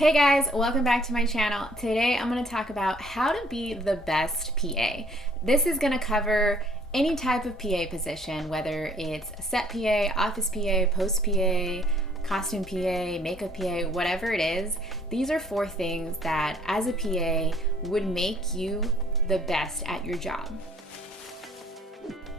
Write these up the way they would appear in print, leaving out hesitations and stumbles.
Hey guys, welcome back to my channel. Today I'm going to talk about how to be the best PA. This is going to cover any type of PA position, whether it's set PA, office PA, post PA, costume PA, makeup PA, whatever it is. These are 4 things that as a PA would make you the best at your job.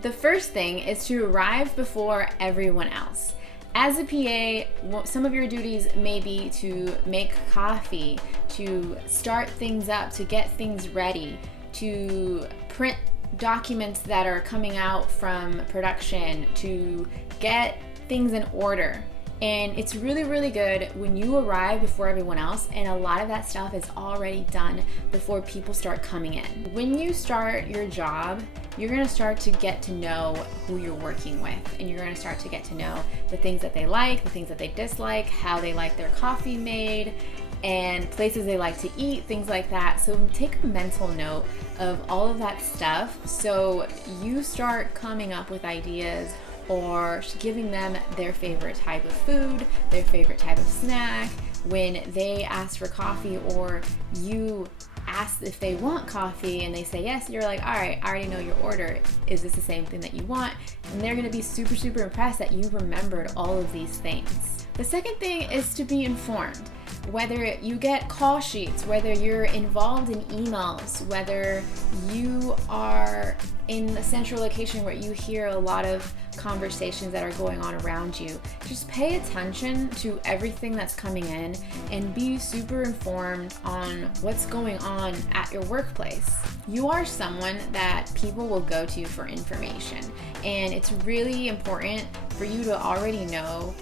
The first thing is to arrive before everyone else. As a PA, some of your duties may be to make coffee, to start things up, to get things ready, to print documents that are coming out from production, to get things in order. And it's really, really good when you arrive before everyone else, and a lot of that stuff is already done before people start coming in. When you start your job, you're gonna start to get to know who you're working with, and you're gonna start to get to know the things that they like, the things that they dislike, how they like their coffee made, and places they like to eat, things like that. So take a mental note of all of that stuff so you start coming up with ideas or giving them their favorite type of food, their favorite type of snack. When they ask for coffee or you ask if they want coffee and they say yes, you're like, all right, I already know your order. Is this the same thing that you want? And they're gonna be super, super impressed that you remembered all of these things. The second thing is to be informed. Whether you get call sheets, whether you're involved in emails, whether you are in a central location where you hear a lot of conversations that are going on around you, just pay attention to everything that's coming in and be super informed on what's going on at your workplace. You are someone that people will go to for information, and it's really important for you to already know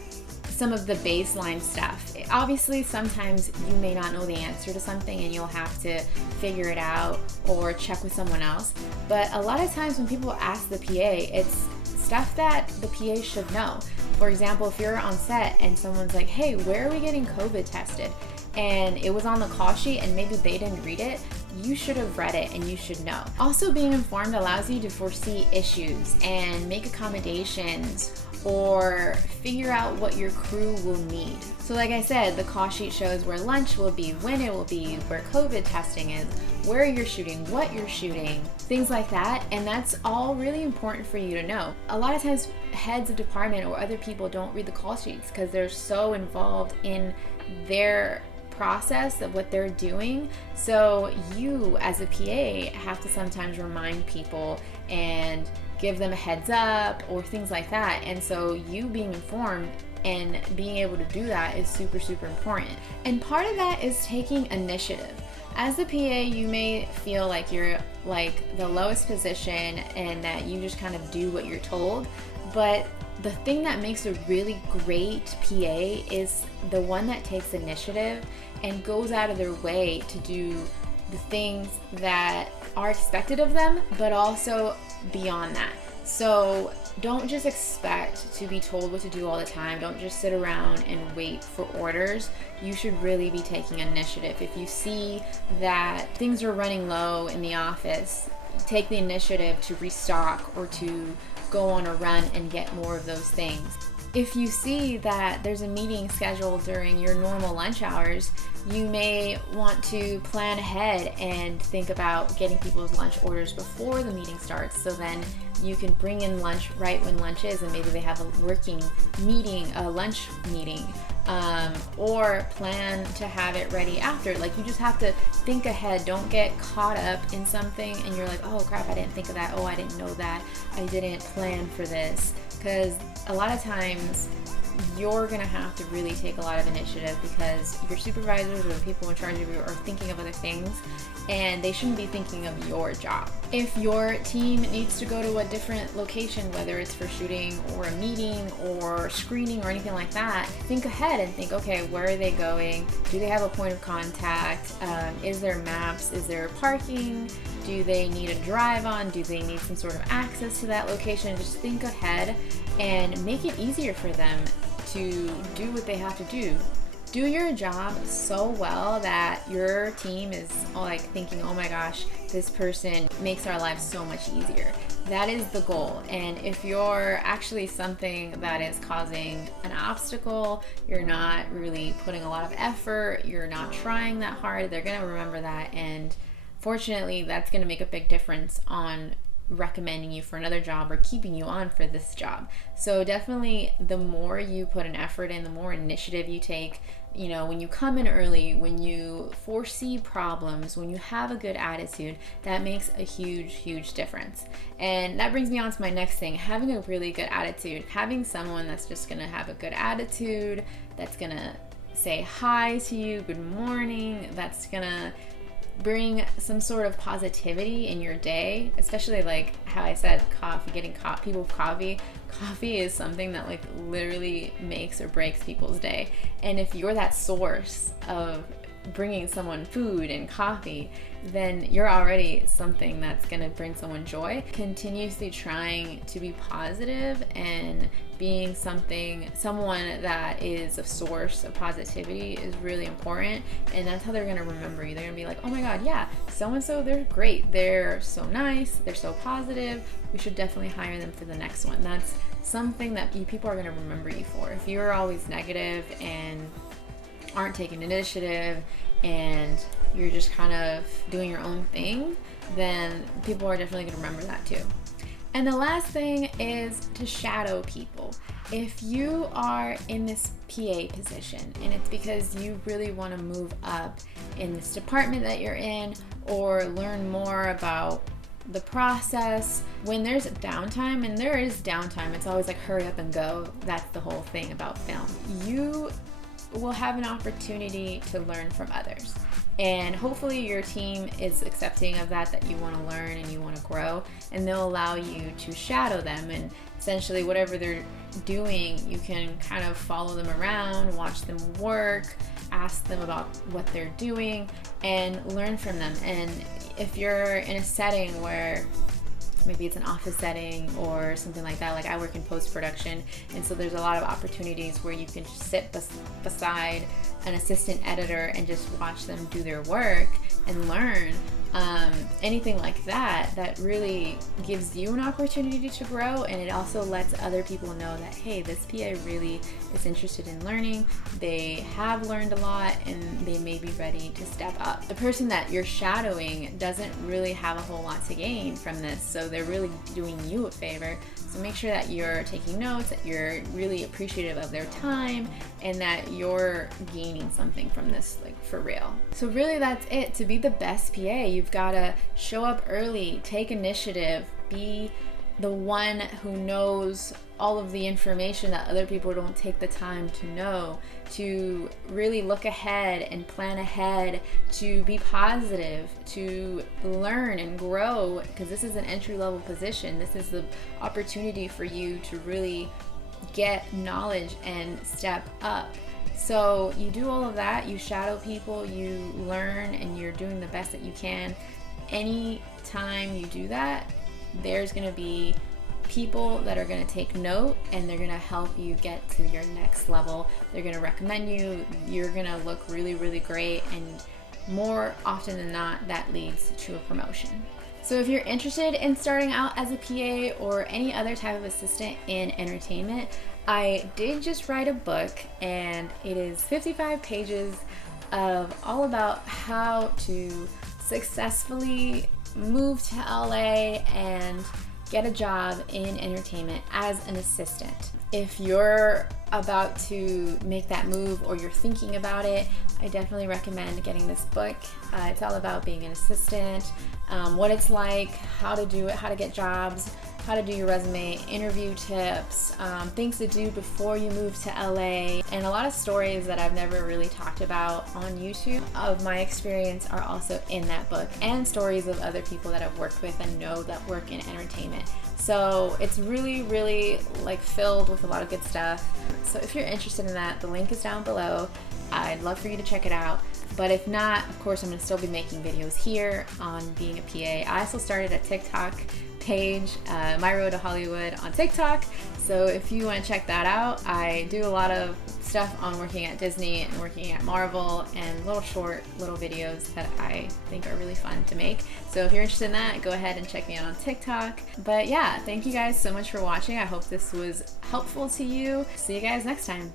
some of the baseline stuff. Obviously, sometimes you may not know the answer to something and you'll have to figure it out or check with someone else. But a lot of times when people ask the PA, it's stuff that the PA should know. For example, if you're on set and someone's like, hey, where are we getting COVID tested? And it was on the call sheet and maybe they didn't read it, you should have read it and you should know. Also, being informed allows you to foresee issues and make accommodations or figure out what your crew will need. So like I said, the call sheet shows where lunch will be, when it will be, where COVID testing is, where you're shooting, what you're shooting, things like that. And that's all really important for you to know. A lot of times heads of department or other people don't read the call sheets because they're so involved in their process of what they're doing. So you as a PA have to sometimes remind people and give them a heads up or things like that. And so you being informed and being able to do that is super, super important. And part of that is taking initiative. As a PA, you may feel like you're like the lowest position and that you just kind of do what you're told. But the thing that makes a really great PA is the one that takes initiative and goes out of their way to do the things that are expected of them, but also beyond that. So don't just expect to be told what to do all the time. Don't just sit around and wait for orders. You should really be taking initiative. If you see that things are running low in the office, take the initiative to restock or to go on a run and get more of those things. If you see that there's a meeting scheduled during your normal lunch hours, you may want to plan ahead and think about getting people's lunch orders before the meeting starts, so then you can bring in lunch right when lunch is, and maybe they have a working meeting, a lunch meeting, or plan to have it ready after. Like, you just have to think ahead. Don't get caught up in something and you're like, oh crap, I didn't think of that. Oh, I didn't know that. I didn't plan for this. Because a lot of times you're gonna have to really take a lot of initiative because your supervisors or the people in charge of you are thinking of other things and they shouldn't be thinking of your job. If your team needs to go to a different location, whether it's for shooting or a meeting or screening or anything like that, think ahead and think, okay, where are they going? Do they have a point of contact? Is there maps? Is there parking? Do they need a drive on? Do they need some sort of access to that location? Just think ahead and make it easier for them to do what they have to do. Do your job so well that your team is like thinking, oh my gosh, this person makes our lives so much easier. That is the goal. And if you're actually something that is causing an obstacle, you're not really putting a lot of effort, you're not trying that hard, they're going to remember that. And fortunately, that's going to make a big difference on recommending you for another job or keeping you on for this job. So definitely the more you put an effort in, the more initiative you take, when you come in early, when you foresee problems, when you have a good attitude, that makes a huge difference. And that brings me on to my next thing, having a really good attitude, having someone that's just gonna have a good attitude, that's gonna say hi to you, good morning, that's gonna bring some sort of positivity in your day, especially like how I said, people with coffee. Coffee is something that like literally makes or breaks people's day. And if you're that source of bringing someone food and coffee, then you're already something that's going to bring someone joy. Continuously trying to be positive and being someone that is a source of positivity is really important, and that's how they're going to remember you. They're going to be like, oh my god, yeah, so-and-so, they're great, they're so nice, they're so positive, we should definitely hire them for the next one. That's something that people are going to remember you for. If you're always negative and aren't taking initiative and you're just kind of doing your own thing, then people are definitely going to remember that too. And the last thing is to shadow people. If you are in this PA position and it's because you really want to move up in this department that you're in or learn more about the process, when there's downtime, and there is downtime, it's always like hurry up and go. That's the whole thing about film. You will have an opportunity to learn from others. And hopefully your team is accepting of that you want to learn and you want to grow, and they'll allow you to shadow them, and essentially whatever they're doing, you can kind of follow them around, watch them work, ask them about what they're doing, and learn from them. And if you're in a setting where maybe it's an office setting or something like that, like I work in post-production, and so there's a lot of opportunities where you can just sit beside an assistant editor and just watch them do their work and learn. Anything like that really gives you an opportunity to grow, and it also lets other people know that, hey, this PA really is interested in learning, they have learned a lot, and they may be ready to step up. The person that you're shadowing doesn't really have a whole lot to gain from this, so they're really doing you a favor. So make sure that you're taking notes, that you're really appreciative of their time, and that you're gaining something from this, like for real. So really that's it. To be the best PA, you've got to show up early, take initiative, be the one who knows all of the information that other people don't take the time to know, to really look ahead and plan ahead, to be positive, to learn and grow, because this is an entry-level position. This is the opportunity for you to really get knowledge and step up. So you do all of that, you shadow people, you learn, and you're doing the best that you can. Anytime you do that, there's going to be people that are going to take note, and they're going to help you get to your next level. They're going to recommend you. You're going to look really great, and more often than not, that leads to a promotion. So if you're interested in starting out as a PA or any other type of assistant in entertainment, I did just write a book, and it is 55 pages of all about how to successfully move to LA and get a job in entertainment as an assistant. If you're about to make that move or you're thinking about it, I definitely recommend getting this book. It's all about being an assistant, what it's like, how to do it, how to get jobs, how to do your resume, interview tips, things to do before you move to LA, and a lot of stories that I've never really talked about on YouTube of my experience are also in that book, and stories of other people that I've worked with and know that work in entertainment. So it's really like filled with a lot of good stuff. So if you're interested in that, the link is down below. I'd love for you to check it out. But if not, of course, I'm going to still be making videos here on being a PA. I also started a TikTok page, My Road to Hollywood on TikTok. So if you want to check that out, I do a lot of stuff on working at Disney and working at Marvel, and little videos that I think are really fun to make. So if you're interested in that, go ahead and check me out on TikTok. But yeah, thank you guys so much for watching. I hope this was helpful to you. See you guys next time.